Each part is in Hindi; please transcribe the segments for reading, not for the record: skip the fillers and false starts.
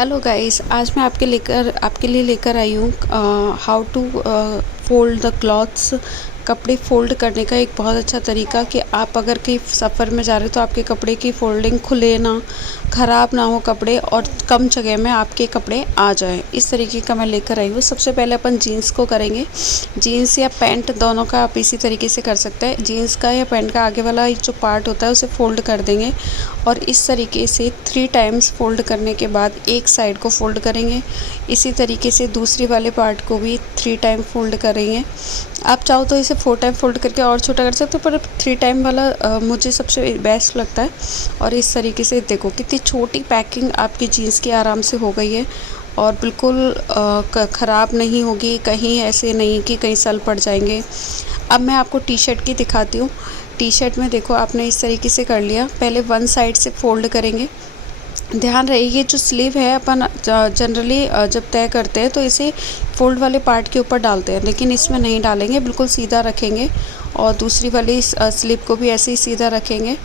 हेलो गाइस, आज मैं आपके लिए लेकर आई हूँ how to fold the clothes. कपड़े फ़ोल्ड करने का एक बहुत अच्छा तरीका कि आप अगर कहीं सफ़र में जा रहे हो तो आपके कपड़े की फ़ोल्डिंग खुले ना, ख़राब ना हो कपड़े और कम जगह में आपके कपड़े आ जाएं। इस तरीके का मैं लेकर आई हूँ। सबसे पहले अपन जीन्स को करेंगे। जीन्स या पैंट दोनों का आप इसी तरीके से कर सकते हैं। जीन्स का या पैंट का आगे वाला जो पार्ट होता है उसे फ़ोल्ड कर देंगे और इस तरीके से 3 टाइम्स फ़ोल्ड करने के बाद एक साइड को फ़ोल्ड करेंगे। इसी तरीके से दूसरी वाले पार्ट को भी 3 टाइम फ़ोल्ड करेंगे। आप चाहो तो इसे 4 टाइम फ़ोल्ड करके और छोटा कर सकते हो, पर 3 टाइम वाला मुझे सबसे बेस्ट लगता है। और इस तरीके से देखो कितनी छोटी पैकिंग आपकी जीन्स की आराम से हो गई है और बिल्कुल ख़राब नहीं होगी। कहीं ऐसे नहीं कि कहीं सल पड़ जाएंगे। अब मैं आपको टी शर्ट की दिखाती हूँ। टी शर्ट में देखो आपने इस तरीके से कर लिया। पहले वन साइड से फ़ोल्ड करेंगे। ध्यान रहे ये जो स्लीव है अपन जनरली जब तय करते हैं तो इसे फ़ोल्ड वाले पार्ट के ऊपर डालते हैं, लेकिन इसमें नहीं डालेंगे, बिल्कुल सीधा रखेंगे और दूसरी वाली स्लीव को भी ऐसे ही सीधा रखेंगे।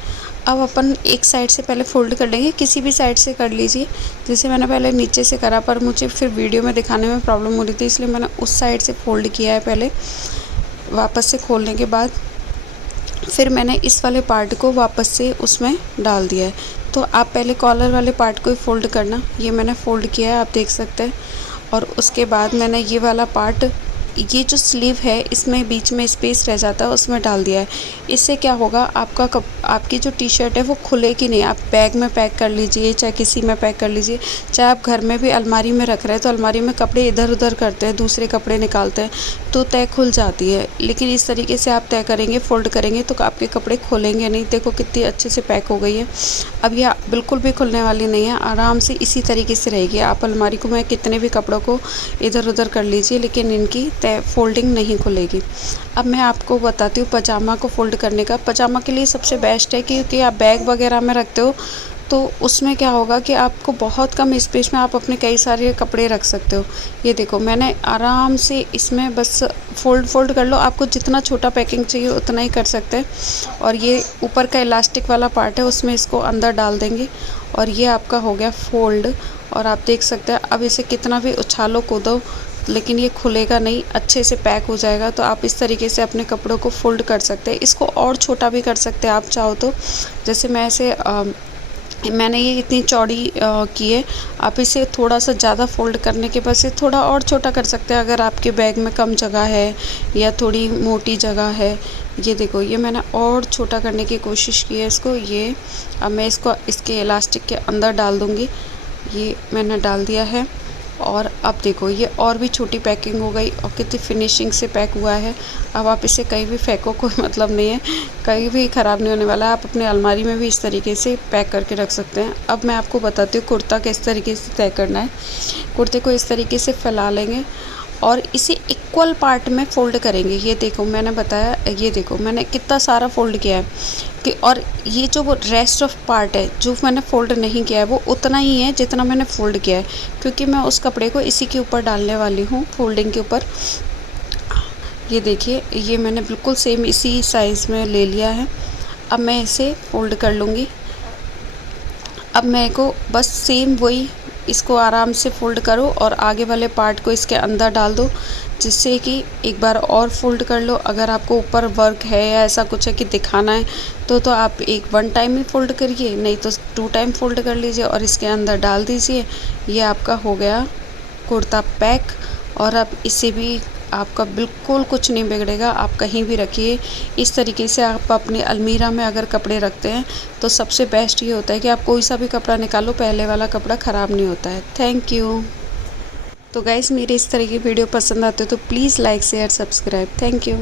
अब अपन एक साइड से पहले फ़ोल्ड कर लेंगे, किसी भी साइड से कर लीजिए। जैसे मैंने पहले नीचे से करा, पर मुझे फिर वीडियो में दिखाने में प्रॉब्लम हो रही थी, इसलिए मैंने उस साइड से फ़ोल्ड किया है पहले। वापस से खोलने के बाद फिर मैंने इस वाले पार्ट को वापस से उसमें डाल दिया है। तो आप पहले कॉलर वाले पार्ट को ही फ़ोल्ड करना। ये मैंने फ़ोल्ड किया है, आप देख सकते हैं। और उसके बाद मैंने ये वाला पार्ट, ये जो स्लीव है इसमें बीच में स्पेस रह जाता है, उसमें डाल दिया है। इससे क्या होगा, आपकी जो टी शर्ट है वो खुलेगी नहीं। आप बैग में पैक कर लीजिए, चाहे किसी में पैक कर लीजिए, चाहे आप घर में भी अलमारी में रख रहे हैं तो अलमारी में कपड़े इधर उधर करते हैं, दूसरे कपड़े निकालते हैं तो तय खुल जाती है। लेकिन इस तरीके से आप तय करेंगे, फ़ोल्ड करेंगे तो आपके कपड़े खुलेंगे नहीं। देखो कितनी अच्छे से पैक हो गई है। अब यह बिल्कुल भी खुलने वाली नहीं है, आराम से इसी तरीके से रहेगी। आप अलमारी को में कितने भी कपड़ों को इधर उधर कर लीजिए, लेकिन इनकी फ़ोल्डिंग नहीं खुलेगी। अब मैं आपको बताती हूँ पजामा को फ़ोल्ड करने का। पजामा के लिए सबसे बेस्ट है क्योंकि आप बैग वगैरह में रखते हो तो उसमें क्या होगा कि आपको बहुत कम स्पेस में आप अपने कई सारे कपड़े रख सकते हो। ये देखो मैंने आराम से इसमें बस फ़ोल्ड कर लो। आपको जितना छोटा पैकिंग चाहिए उतना ही कर सकते हैं। और ये ऊपर का इलास्टिक वाला पार्ट है, उसमें इसको अंदर डाल देंगे और ये आपका हो गया फ़ोल्ड। और आप देख सकते हैं अब इसे कितना भी उछालो कूदो लेकिन ये खुलेगा नहीं, अच्छे से पैक हो जाएगा। तो आप इस तरीके से अपने कपड़ों को फ़ोल्ड कर सकते हैं। इसको और छोटा भी कर सकते हैं आप चाहो तो। जैसे मैंने ये इतनी चौड़ी की है, आप इसे थोड़ा सा ज़्यादा फ़ोल्ड करने के बाद से थोड़ा और छोटा कर सकते हैं अगर आपके बैग में कम जगह है या थोड़ी मोटी जगह है। ये देखो ये मैंने और छोटा करने की कोशिश की है इसको। ये अब मैं इसको इसके इलास्टिक के अंदर डाल दूँगी। ये मैंने डाल दिया है और अब देखो ये और भी छोटी पैकिंग हो गई और कितनी फिनिशिंग से पैक हुआ है। अब आप इसे कहीं भी फेंको, कोई मतलब नहीं है, कहीं भी ख़राब नहीं होने वाला है। आप अपने अलमारी में भी इस तरीके से पैक करके रख सकते हैं। अब मैं आपको बताती हूँ कुर्ता किस तरीके से तय करना है। कुर्ते को इस तरीके से फैला लेंगे और इसे इक्वल पार्ट में फ़ोल्ड करेंगे। ये देखो मैंने बताया, ये देखो मैंने कितना सारा फ़ोल्ड किया है कि और ये जो वो रेस्ट ऑफ पार्ट है जो मैंने फ़ोल्ड नहीं किया है वो उतना ही है जितना मैंने फ़ोल्ड किया है, क्योंकि मैं उस कपड़े को इसी के ऊपर डालने वाली हूँ, फ़ोल्डिंग के ऊपर। ये देखिए ये मैंने बिल्कुल सेम इसी साइज़ में ले लिया है। अब मैं इसे फ़ोल्ड कर लूँगी। अब मेरे को बस सेम वही, इसको आराम से फ़ोल्ड करो और आगे वाले पार्ट को इसके अंदर डाल दो, जिससे कि एक बार और फ़ोल्ड कर लो। अगर आपको ऊपर वर्क है या ऐसा कुछ है कि दिखाना है तो आप एक 1 टाइम ही फ़ोल्ड करिए, नहीं तो 2 टाइम फ़ोल्ड कर लीजिए और इसके अंदर डाल दीजिए। ये आपका हो गया कुर्ता पैक। और अब इसे भी आपका बिल्कुल कुछ नहीं बिगड़ेगा, आप कहीं भी रखिए। इस तरीके से आप अपनी अलमीरा में अगर कपड़े रखते हैं तो सबसे बेस्ट ये होता है कि आप कोई सा भी कपड़ा निकालो, पहले वाला कपड़ा ख़राब नहीं होता है। Thank you. तो गाइस मेरे इस तरह की वीडियो पसंद आते हो तो please like share subscribe. Thank you.